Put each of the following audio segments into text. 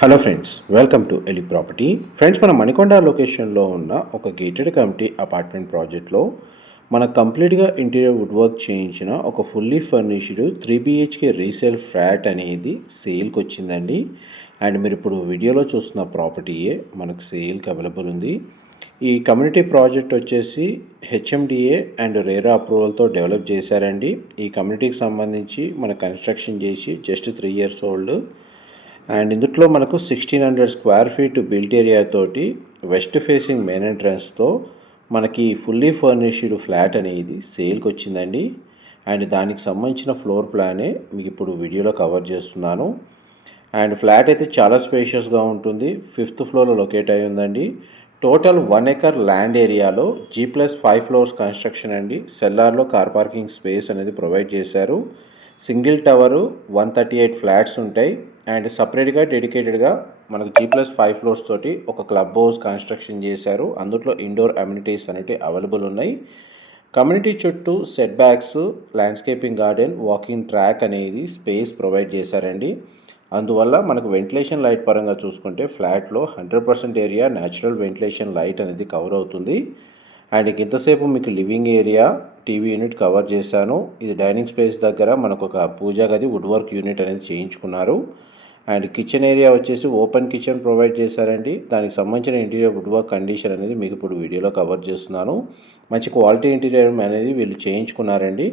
Hello friends welcome to ఎలి property friends మన మణికొండ లొకేషన్లో ఉన్న ఒక గేటెడ్ కమిటీ అపార్ట్మెంట్ ప్రాజెక్ట్లో మన కంప్లీట్గా ఇంటీరియర్ వుడ్ వర్క్ చేయించిన ఒక fully furnished three BHK resale flat అనేది సేల్కి వచ్చిందండి. అండ్ మీరు ఇప్పుడు వీడియోలో చూస్తున్న ప్రాపర్టీయే మనకు సేల్కి అవైలబుల్ ఉంది. ఈ కమ్యూనిటీ ప్రాజెక్ట్ వచ్చేసి హెచ్ఎండిఏ అండ్ రేరా అప్రూవల్తో డెవలప్ చేశారండి. ఈ కమ్యూనిటీకి సంబంధించి మన కన్స్ట్రక్షన్ చేసి just three years old and ఇందులో మనకు sixteen hundred square feet built area తోటి వెస్ట్ ఫేసింగ్ మెయిన్ ఎంట్రన్స్తో మనకి ఫుల్లీ ఫర్నిష్డ్ ఫ్లాట్ అనేది సేల్కి వచ్చిందండి. అండ్ దానికి సంబంధించిన ఫ్లోర్ ప్లానే మీకు ఇప్పుడు వీడియోలో కవర్ చేస్తున్నాను. అండ్ ఫ్లాట్ అయితే చాలా స్పేషియస్గా ఉంటుంది. ఫిఫ్త్ ఫ్లోర్లో లొకేట్ అయి ఉందండి. టోటల్ వన్ ఎకర్ ల్యాండ్ ఏరియాలో G plus five floors construction అండి. సెల్లార్లో కార్ పార్కింగ్ స్పేస్ అనేది ప్రొవైడ్ చేశారు. Single tower one thirty eight flats ఉంటాయి. అండ్ సపరేట్గా డెడికేటెడ్గా మనకు జీ ప్లస్ ఫైవ్ ఫ్లోర్స్ తోటి ఒక క్లబ్ హౌస్ కన్స్ట్రక్షన్ చేశారు. అందులో ఇండోర్ అమ్యూనిటీస్ అనేవి అవైలబుల్ ఉన్నాయి. కమ్యూనిటీ చుట్టూ set backs landscaping garden walking track అనేది స్పేస్ ప్రొవైడ్ చేశారండి. అందువల్ల మనకు వెంటిలేషన్ లైట్ పరంగా చూసుకుంటే ఫ్లాట్లో hundred percent area natural ventilation light అనేది కవర్ అవుతుంది. అండ్ ఇంతసేపు మీకు living area TV unit cover చేశాను. ఇది డైనింగ్ స్పేస్ దగ్గర మనకు ఒక పూజా గది వుడ్ వర్క్ యూనిట్ అనేది చేయించుకున్నారు. అండ్ కిచెన్ ఏరియా వచ్చేసి ఓపెన్ కిచెన్ ప్రొవైడ్ చేశారండి. దానికి సంబంధించిన ఇంటీరియర్ వుడ్ వర్క్ కండిషన్ అనేది మీకు ఇప్పుడు వీడియోలో కవర్ చేస్తున్నాను. మంచి క్వాలిటీ ఇంటీరియర్ అనేది వీళ్ళు చేయించుకున్నారండి.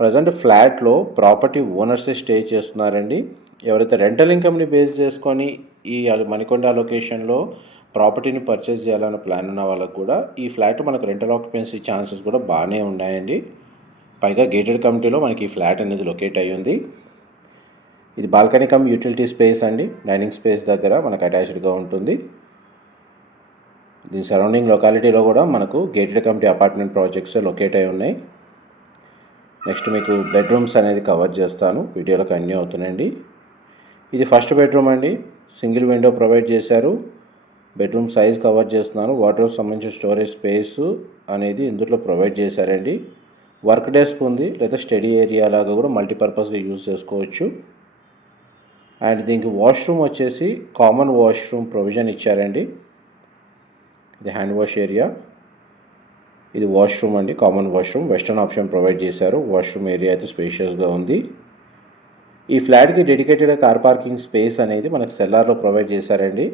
ప్రజెంట్ ఫ్లాట్లో ప్రాపర్టీ ఓనర్సే స్టే చేస్తున్నారండి. ఎవరైతే రెంటల్ ఇన్కమ్ని బేస్ చేసుకొని ఈ మణికొండ లొకేషన్లో ప్రాపర్టీని పర్చేస్ చేయాలన్న ప్లాన్ ఉన్న వాళ్ళకు కూడా ఈ ఫ్లాట్ మనకు రెంటల్ ఆక్యుపెన్సీ ఛాన్సెస్ కూడా బాగానే ఉన్నాయండి. పైగా గేటెడ్ కమిటీలో మనకి ఈ ఫ్లాట్ అనేది లొకేట్ అయ్యి ఉంది. ఇది బాల్కనీ కమ్ యూటిలిటీ స్పేస్ అండి. డైనింగ్ స్పేస్ దగ్గర మనకు అటాచ్డ్గా ఉంటుంది. దీని సరౌండింగ్ లొకాలిటీలో కూడా మనకు gated community apartment projects locate అయి ఉన్నాయి. నెక్స్ట్ మీకు బెడ్రూమ్స్ అనేది కవర్ చేస్తాను. వీడియోలకు అన్నీ అవుతున్నాయండి. ఇది ఫస్ట్ బెడ్రూమ్ అండి. సింగిల్ విండో ప్రొవైడ్ చేశారు. బెడ్రూమ్ సైజ్ కవర్ చేస్తున్నాను వాటర్ సంబంధించిన స్టోరేజ్ స్పేస్ అనేది ఇందులో ప్రొవైడ్ చేశారండి. వర్క్ డెస్క్ ఉంది. లేదా స్టడీ ఏరియా లాగా కూడా మల్టీపర్పస్గా యూజ్ చేసుకోవచ్చు. అండ్ దీనికి వాష్రూమ్ వచ్చేసి కామన్ వాష్రూమ్ ప్రొవిజన్ ఇచ్చారండి. ఇది హ్యాండ్ వాష్ ఏరియా. ఇది వాష్రూమ్ అండి. Common washroom. Western option provide చేశారు. వాష్రూమ్ ఏరియా అయితే స్పేషియస్గా ఉంది. ఈ ఫ్లాట్కి డెడికేటెడ్ కార్ పార్కింగ్ స్పేస్ అనేది మనకు సెల్లార్లో ప్రొవైడ్ చేశారండి.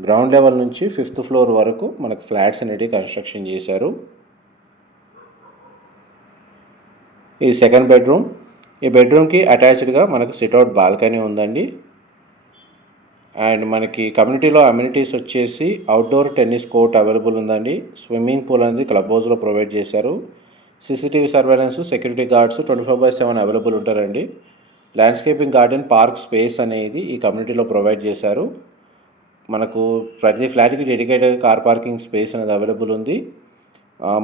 గ్రౌండ్ లెవెల్ నుంచి ఫిఫ్త్ ఫ్లోర్ వరకు మనకు ఫ్లాట్స్ అనేటివి కన్స్ట్రక్షన్ చేశారు. ఈ సెకండ్ బెడ్రూమ్ ఈ బెడ్రూమ్కి అటాచ్డ్గా మనకు సిట్అవుట్ బాల్కనీ ఉందండి. అండ్ మనకి కమ్యూనిటీలో అమ్యూనిటీస్ వచ్చేసి అవుట్డోర్ టెన్నిస్ కోర్ట్ అవైలబుల్ ఉందండి. స్విమ్మింగ్ పూల్ అనేది క్లబ్ హౌస్లో ప్రొవైడ్ చేశారు. CCTV surveillance security guards twenty four by seven available ఉంటారండి. ల్యాండ్స్కేపింగ్ గార్డెన్ పార్క్ స్పేస్ అనేది ఈ కమ్యూనిటీలో ప్రొవైడ్ చేశారు. మనకు ప్రతి ఫ్లాట్కి డెడికేటెడ్ కార్ పార్కింగ్ స్పేస్ అనేది అవైలబుల్ ఉంది.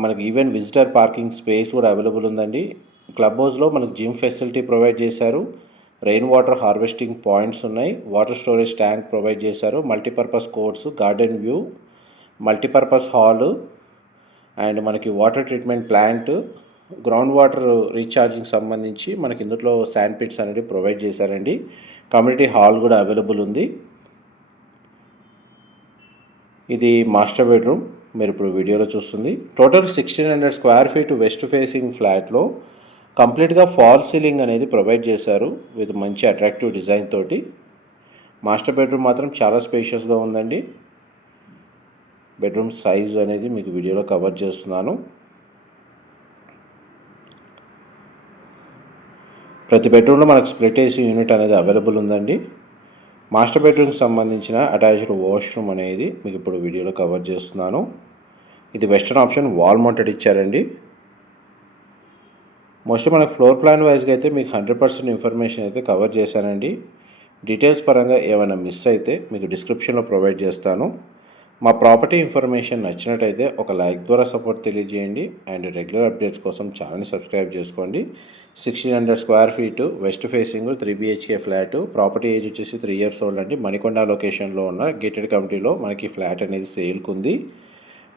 మనకి ఈవెన్ విజిటర్ పార్కింగ్ స్పేస్ కూడా అవైలబుల్ ఉందండి. క్లబ్ హౌస్లో మనకు జిమ్ ఫెసిలిటీ ప్రొవైడ్ చేశారు. రెయిన్ వాటర్ హార్వెస్టింగ్ పాయింట్స్ ఉన్నాయి. వాటర్ స్టోరేజ్ ట్యాంక్ ప్రొవైడ్ చేశారు. Multipurpose courts garden view multipurpose hall and మనకి water treatment plant ground water recharging సంబంధించి మనకి ఇందులో శాండ్ పిట్స్ అనేది ప్రొవైడ్ చేశారండి. కమ్యూనిటీ హాల్ కూడా అవైలబుల్ ఉంది. ఇది మాస్టర్ బెడ్రూమ్ మీరు ఇప్పుడు వీడియోలో చూస్తుంది. Total sixteen hundred square feet west facing ఫ్లాట్లో కంప్లీట్గా ఫాల్ సీలింగ్ అనేది ప్రొవైడ్ చేశారు విత్ మంచి అట్రాక్టివ్ డిజైన్ తోటి. మాస్టర్ బెడ్రూమ్ మాత్రం చాలా స్పేషియస్గా ఉందండి. బెడ్రూమ్ సైజ్ అనేది మీకు వీడియోలో కవర్ చేస్తున్నాను. ప్రతి బెడ్రూమ్లో మనకు స్ప్లిట్ ఏసీ యూనిట్ అనేది అవైలబుల్ ఉందండి. మాస్టర్ బెడ్రూమ్కి సంబంధించిన అటాచ్డ్ వాష్రూమ్ అనేది మీకు ఇప్పుడు వీడియోలో కవర్ చేస్తున్నాను. ఇది వెస్టర్న్ ఆప్షన్ వాల్ మౌంటెడ్ ఇచ్చారండి. మోస్ట్లీ మనకు ఫ్లోర్ ప్లాన్ వైజ్గా అయితే మీకు హండ్రెడ్ పర్సెంట్ ఇన్ఫర్మేషన్ అయితే కవర్ చేశానండి. డీటెయిల్స్ పరంగా ఏమైనా మిస్ అయితే మీకు డిస్క్రిప్షన్లో ప్రొవైడ్ చేస్తాను. మా ప్రాపర్టీ ఇన్ఫర్మేషన్ నచ్చినట్టయితే ఒక లైక్ ద్వారా సపోర్ట్ తెలియజేయండి అండ్ రెగ్యులర్ అప్డేట్స్ కోసం ఛానల్ని సబ్స్క్రైబ్ చేసుకోండి. Sixteen hundred square feet west facing three BHK flat. Property age వచ్చేసి త్రీ ఇయర్స్ ఓల్డ్ అండి. మణికొండ లొకేషన్లో ఉన్న గేటెడ్ కమిటీలో మనకి ఫ్లాట్ అనేది సేల్కుంది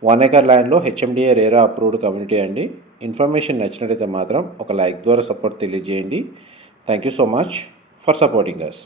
వన్ ఎకర్ ల్యాండ్లో హెచ్ఎండిఏ రేరా అప్రూవ్డ్ కమ్యూనిటీ అండి. ఇన్ఫర్మేషన్ నచ్చినట్టయితే మాత్రం ఒక లైక్ ద్వారా సపోర్ట్ తెలియజేయండి. Thank you so much for supporting us